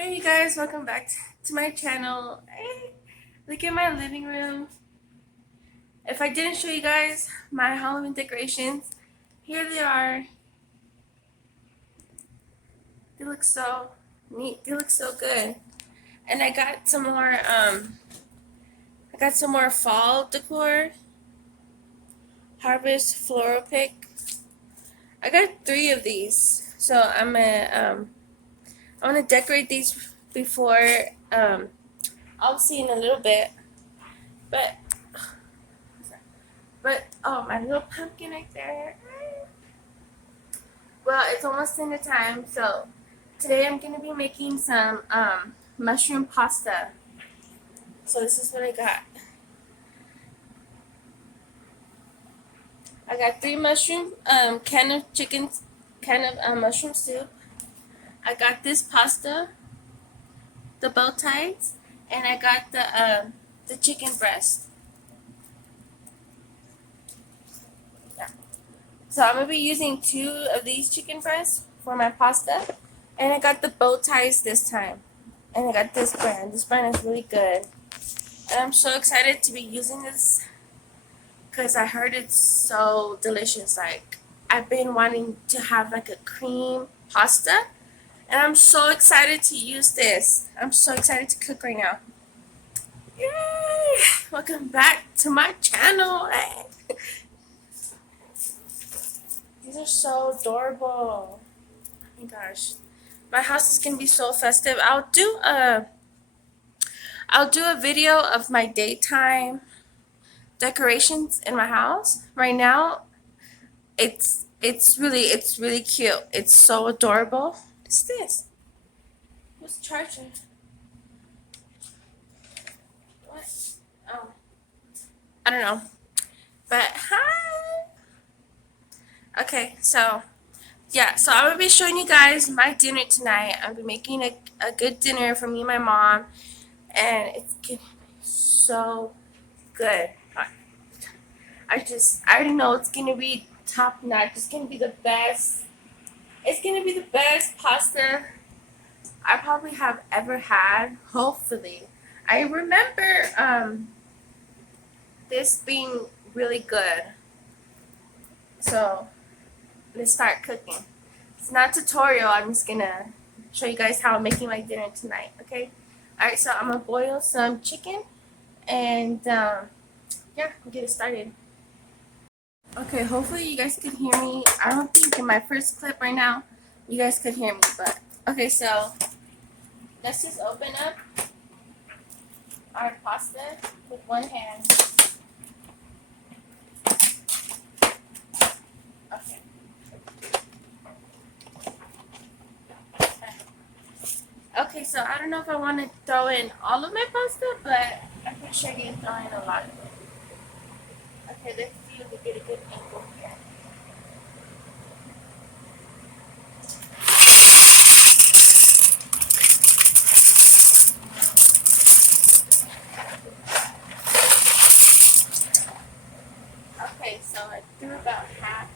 Hey you guys, welcome back to my channel. Hey, look at my living room. If I didn't show you guys my Halloween decorations, here they are. They look so neat. They look so good. And I got some more fall decor. Harvest floral pick. I got 3 of these. So I'm gonna decorate these before I'll see in a little bit. But oh, my little pumpkin right there. Well, it's almost dinner time, so today I'm going to be making some mushroom pasta. So this is what I got. I got 3 mushroom, can of mushroom soup. I got this pasta, the bow ties, and I got the chicken breast. Yeah. So I'm going to be using 2 of these chicken breasts for my pasta. And I got the bow ties this time. And I got this brand. This brand is really good. And I'm so excited to be using this because I heard it's so delicious. Like, I've been wanting to have like a cream pasta. And I'm so excited to use this. I'm so excited to cook right now. Yay! Welcome back to my channel. These are so adorable. Oh my gosh. My house is gonna be so festive. I'll do a video of my daytime decorations in my house. Right now, it's really cute. It's so adorable. What's this? What's the charger? What? Oh, I don't know. But hi. Okay, so yeah, so I'm gonna be showing you guys my dinner tonight. I'll be making a good dinner for me and my mom, and it's gonna be so good. I already know it's gonna be top notch. It's gonna be the best. It's gonna be the best pasta I probably have ever had. Hopefully, I remember this being really good. So let's start cooking. It's not a tutorial. I'm just gonna show you guys how I'm making my dinner tonight. Okay. All right. So I'm gonna boil some chicken, and yeah, we'll get it started. Okay, hopefully you guys can hear me. I don't think in my first clip right now you guys could hear me, but okay, so let's just open up our pasta with one hand. Okay. Okay, so I don't know if I want to throw in all of my pasta, but I'm pretty sure you can throw in a lot of it. Okay, let's see if we get a good angle here. Okay, so I threw about half.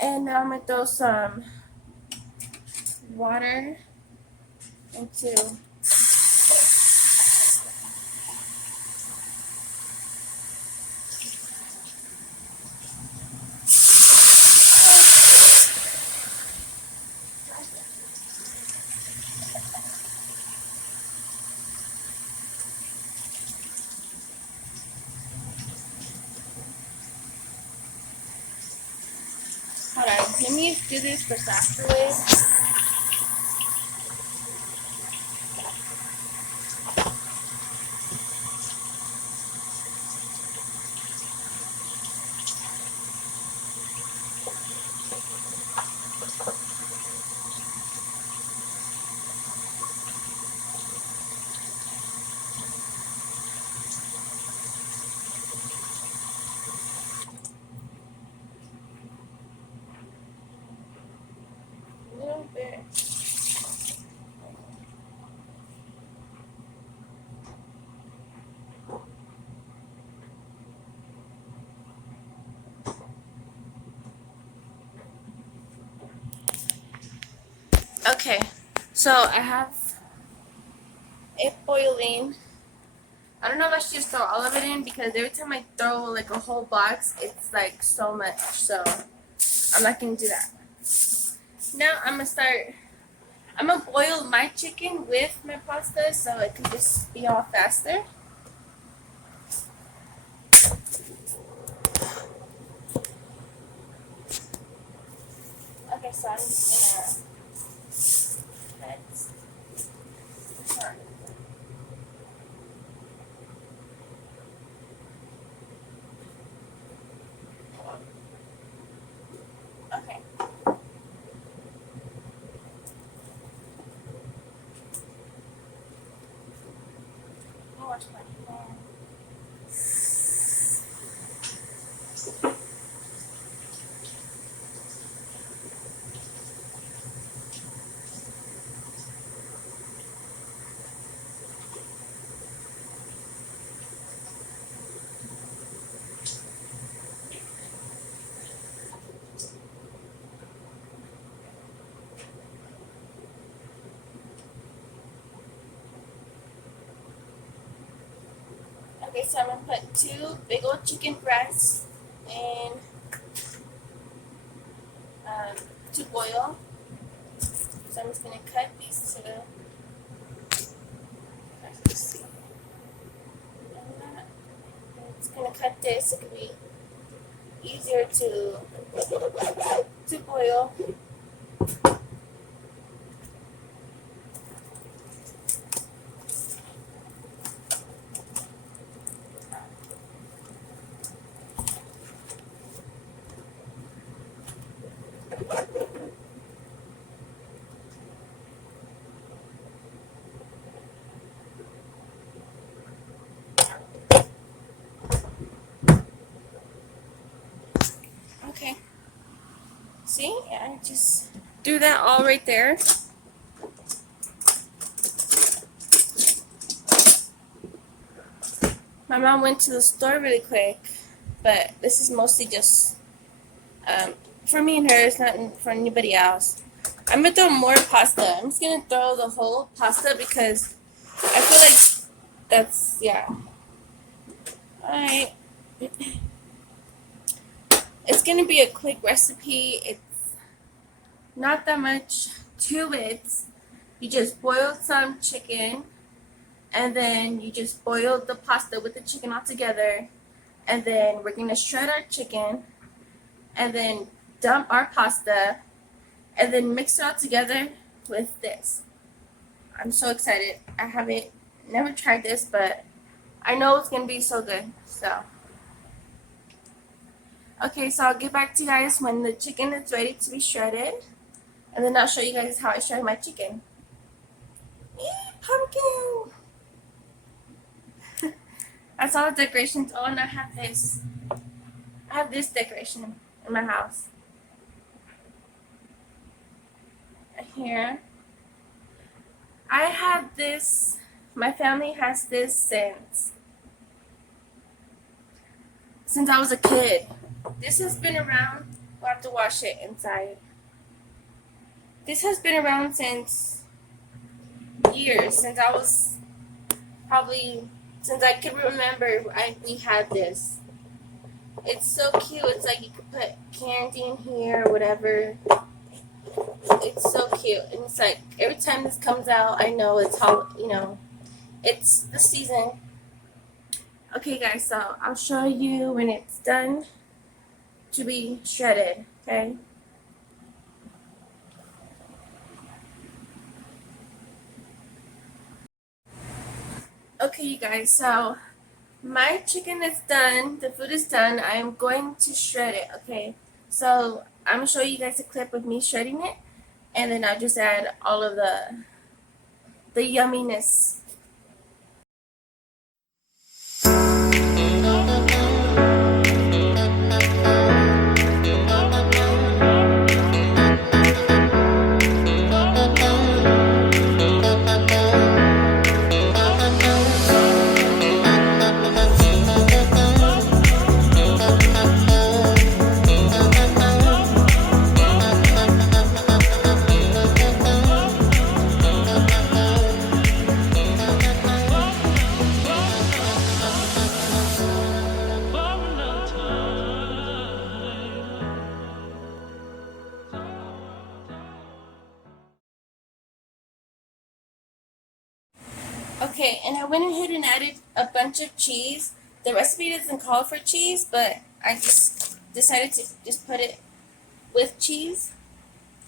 And now I'm going to throw some water into hold on, let me do this for afterwards. A little bit. Okay, so I have it boiling. I don't know if I should just throw all of it in because every time I throw like a whole box, it's like so much. So I'm not gonna do that. Now I'm gonna boil my chicken with my pasta so it can just be all faster. Okay, so I'm just gonna okay. I'll wash my hands. Okay, so I'm gonna put 2 big old chicken breasts in to boil. So I'm just gonna cut these 2. Let's see. I'm just gonna cut this. It could be easier to boil. Okay. See, I just threw that all right there. My mom went to the store really quick, but this is mostly just for me and her. It's not for anybody else. I'm gonna throw more pasta. I'm just gonna throw the whole pasta because I feel like that's, yeah. Alright. It's gonna be a quick recipe. It's not that much to it. You just boil some chicken and then you just boil the pasta with the chicken all together, and then we're gonna shred our chicken and then dump our pasta and then mix it all together with this. I'm so excited. I haven't never tried this, but I know it's gonna be so good. So okay, so I'll get back to you guys when the chicken is ready to be shredded, and then I'll show you guys how I shred my chicken. Eee, pumpkin! That's all the decorations. Oh, and I have this. I have this decoration in my house. Here. I had this. My family has this since I was a kid. This has been around. We'll have to wash it inside. This has been around since years. Since I was since I can remember, we had this. It's so cute. It's like you could put candy in here or whatever. It's so cute. And it's like every time this comes out, I know it's it's the season. Okay, guys, so I'll show you when it's done to be shredded, okay? Okay, you guys, so my chicken is done. The food is done. I'm going to shred it, okay? So I'm going to show you guys a clip of me shredding it, and then I'll just add all of the yumminess. Okay, and I went ahead and added a bunch of cheese. The recipe doesn't call for cheese, but I just decided to just put it with cheese.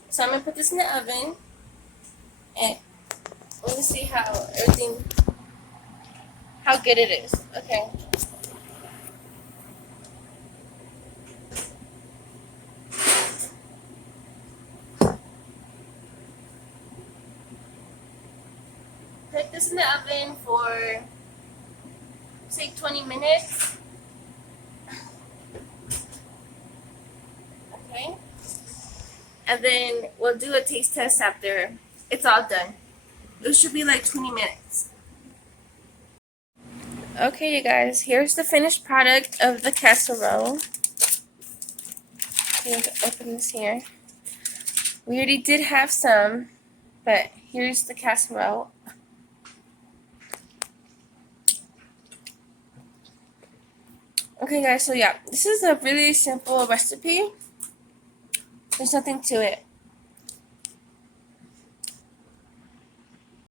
So I'm gonna put this in the oven, and let me see how good it is. Okay. Put this in the oven for say 20 minutes. Okay. And then we'll do a taste test after it's all done. It should be like 20 minutes. Okay, you guys, here's the finished product of the casserole. You have to open this here. We already did have some, but here's the casserole. Okay, guys, so yeah, this is a really simple recipe. There's nothing to it.